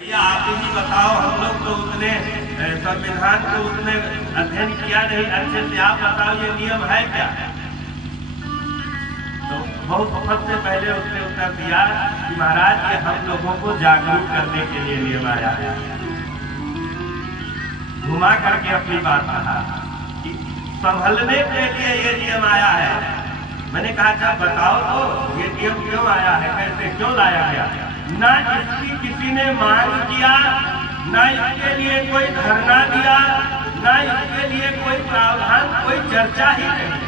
आप ही बताओ, हम लोग तो उतने संविधान को उतने अध्ययन किया नहीं अच्छे से, आप बताओ ये नियम है क्या? तो बहुत सबसे पहले उसने उत्तर दिया कि महाराज ये हम लोगों को जागरूक करने के लिए नियम आया है। घुमा करके अपनी बात कहा कि संभलने के लिए ये नियम आया है। मैंने कहा अच्छा बताओ तो ये नियम क्यों आया है, कैसे क्यों लाया गया? ना इसकी किसी ने मांग किया, ना इसके लिए कोई धरना दिया, ना इसके लिए कोई प्रावधान, कोई चर्चा ही नहीं।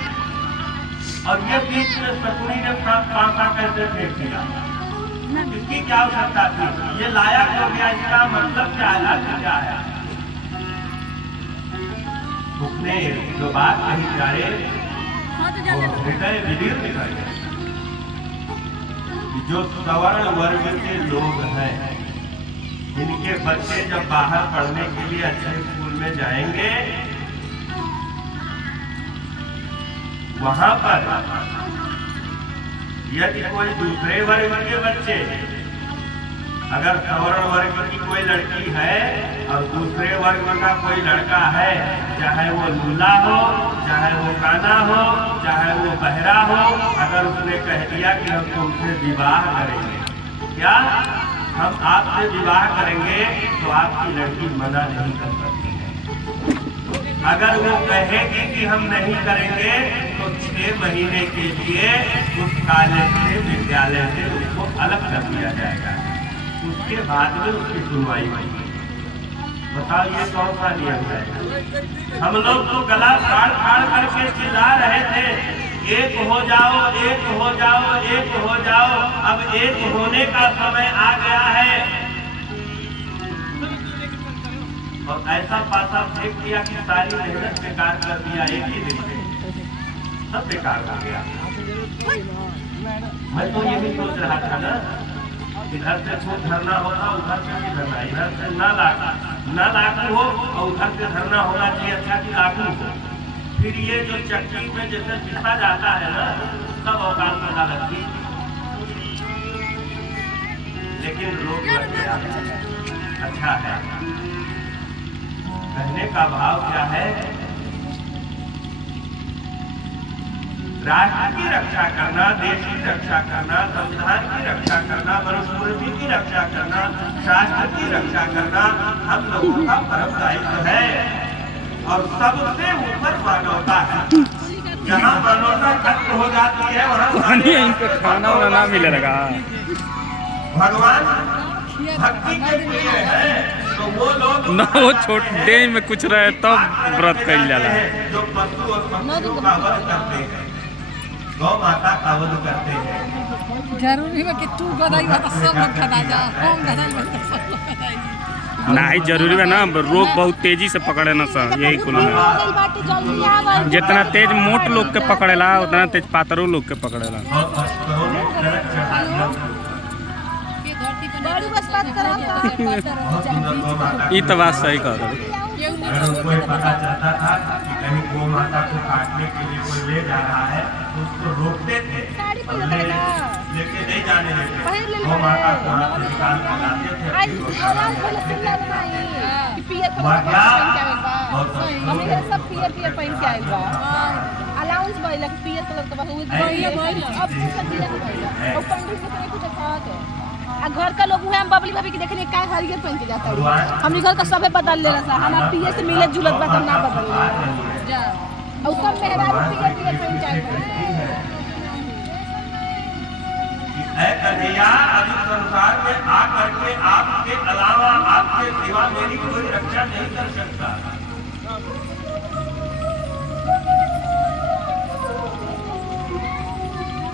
और ये बीच में शकुनी ने पासा कैसे फेंक दिया, इसकी क्या आवश्यकता थी? ये लाया क्यों गया, इसका मतलब क्या है, अर्थ क्या है? उसने जो बात कही जाए हृदय विदीर्ण कर गया। जो सवर्ण वर्ग के लोग हैं, इनके बच्चे जब बाहर पढ़ने के लिए अच्छे स्कूल में जाएंगे, वहां पर यदि कोई दूसरे वर्ग के बच्चे, अगर सवर्ण वर्ग की कोई लड़की है और दूसरे वर्ग का कोई लड़का है, चाहे वो लूला हो, चाहे वो काना हो, चाहे वो बहरा हो, अगर उसने कह दिया कि हम तुमसे विवाह करेंगे, क्या हम आपसे विवाह करेंगे, तो आपकी लड़की मना नहीं कर सकती है। अगर वो कहेगी कि हम नहीं करेंगे, तो 6 महीने के लिए उस कॉलेज से, विद्यालय से उसको अलग कर दिया जाएगा। उसके बाद में उसकी सुनवाई होगी। बताओ ये कौन सा नियम है? हम लोग तो गला फाड़ फाड़ करके चिल्ला रहे थे, एक हो जाओ, एक हो जाओ, एक हो जाओ। अब एक होने का समय आ गया है। और ऐसा पासा फेंक दिया कि सारी मेहनत बेकार कर दिया, एक ही दिन में सब बेकार हो गया। मैं तो ये भी सोच रहा था ना, इधर से खूब धरना होता, उधर से भी धरना, इधर से ना लागू हो और उधर से धरना होना चाहिए अच्छा कि लागू हो। फिर ये जो चक्की में जैसे पिसा जाता है ना, सब औकात पता लगती। लेकिन लोग अच्छा है। कहने का भाव क्या है? राष्ट्र की रक्षा करना, देश की रक्षा करना, संविधान की रक्षा करना, मनुस्मृति की रक्षा करना, शास्त्र की रक्षा करना हम लोगों का परम दायित्व है। और सबसे ऊपर मानवता है। जहाँ मानवता खत्म हो जाती है वहाँ इनको खाना वाना मिले लगा। भगवान भक्ति के प्रिय है, तो वो लोग न वो छोटे में कुछ रहे तब व्रत कइल जाला। जो पशु और पक्षियों का वध करते हैं, गौ माता का वध करते हैं। जरूरी है कि तू गदाई बता सब लोग खा जा, कौन गदाई बता सब लोग गदाई। नहीं जरूरी है ना, रोग बहुत तेजी से पकड़े ना सर, यही कुल है। जितना तेज मोट लोग के पकड़ेला, उतना तेज पातरों लोग के पकड़ेला। ये तो बात सही कह रहे। कोई पता चलता था कि कहीं गौ माता को काटने के लिए कोई ले जा रहा है, तो उसको रोकते थे और लेके नहीं जाने देते। गौ माता को हाथ से निकाल कर लाते थे। अलाउंस भइल पियर कलर के बस वो अब घर का लोग हुए हम बबली भाभी के देखने का हरियर पहन के जाता है। हम घर का सबे बदल ले रहा हमारा पियर से मिले जुलत बात हम ना बदल जा और सब मेहराब पियर पियर पहन जाए। ऐ कन्हैया, अभी संसार में आ करके आपके अलावा आपके सिवा मेरी कोई रक्षा नहीं कर सकता।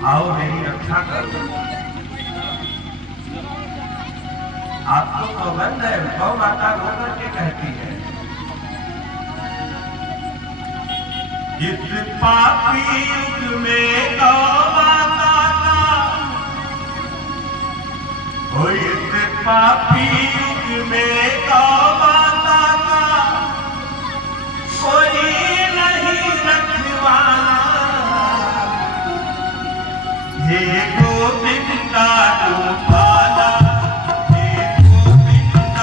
आओ मेरी रक्षा करो। आपको सौगंध है, गौ माता रो करके कहती है, इस पापी युग में गौ माता का, ओ इस पापी युग में गौ माता का कोई नहीं रखवाला। हे गोविंदा गोपाला, हे गोविंदा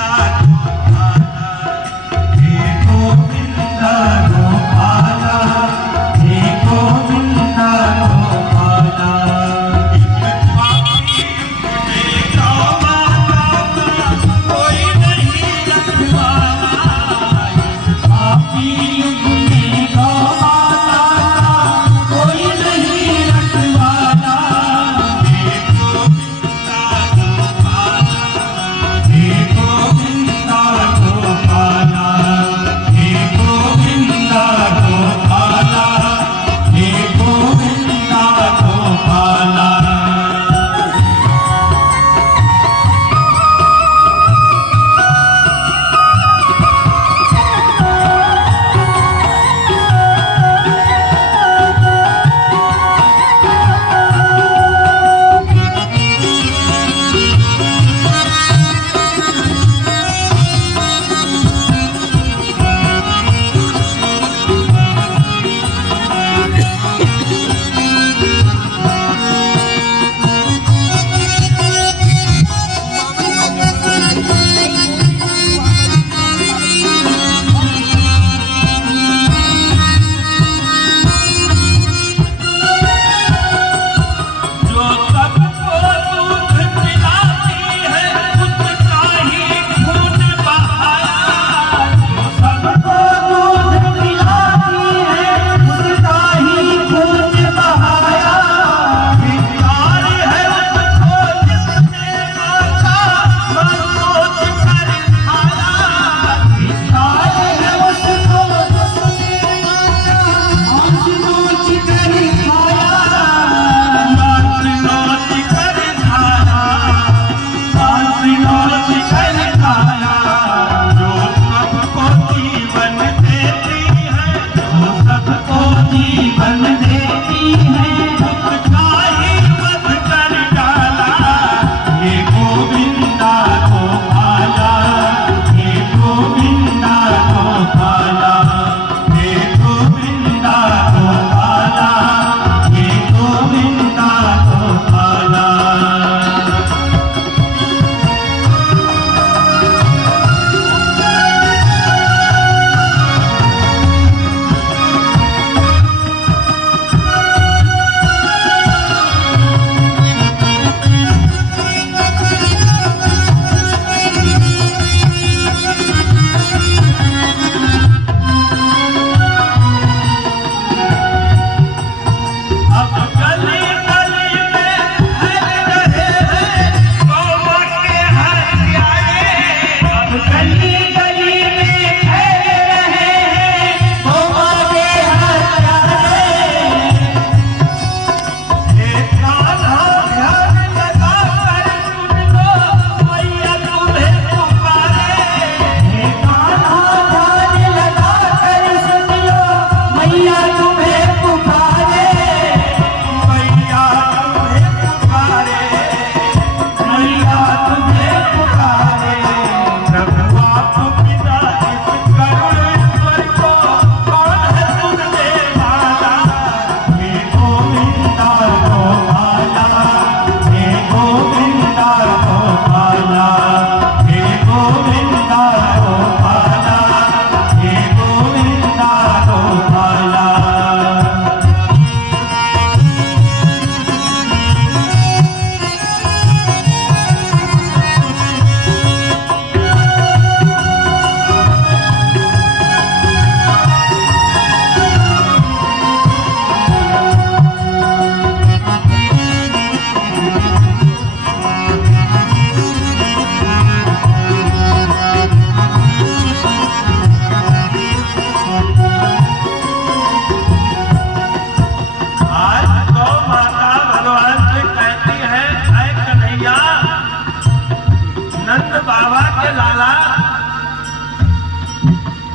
अरे लाला,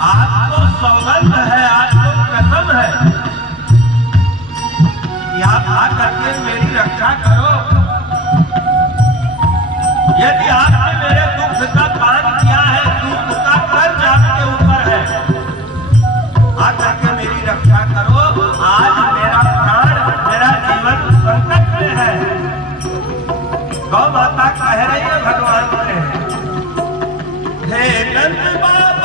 आपको सौगंध है, आपको कसम है कि आप आ करके मेरी रक्षा करो। यदि आपने मेरे दुख का पान किया है, दुख का कर्ज आपके ऊपर है, आ करके मेरी रक्षा करो। आज मेरा प्राण, मेरा जीवन संकट में है। गौ माता कह रही है भगवान से, हे नंद बाबा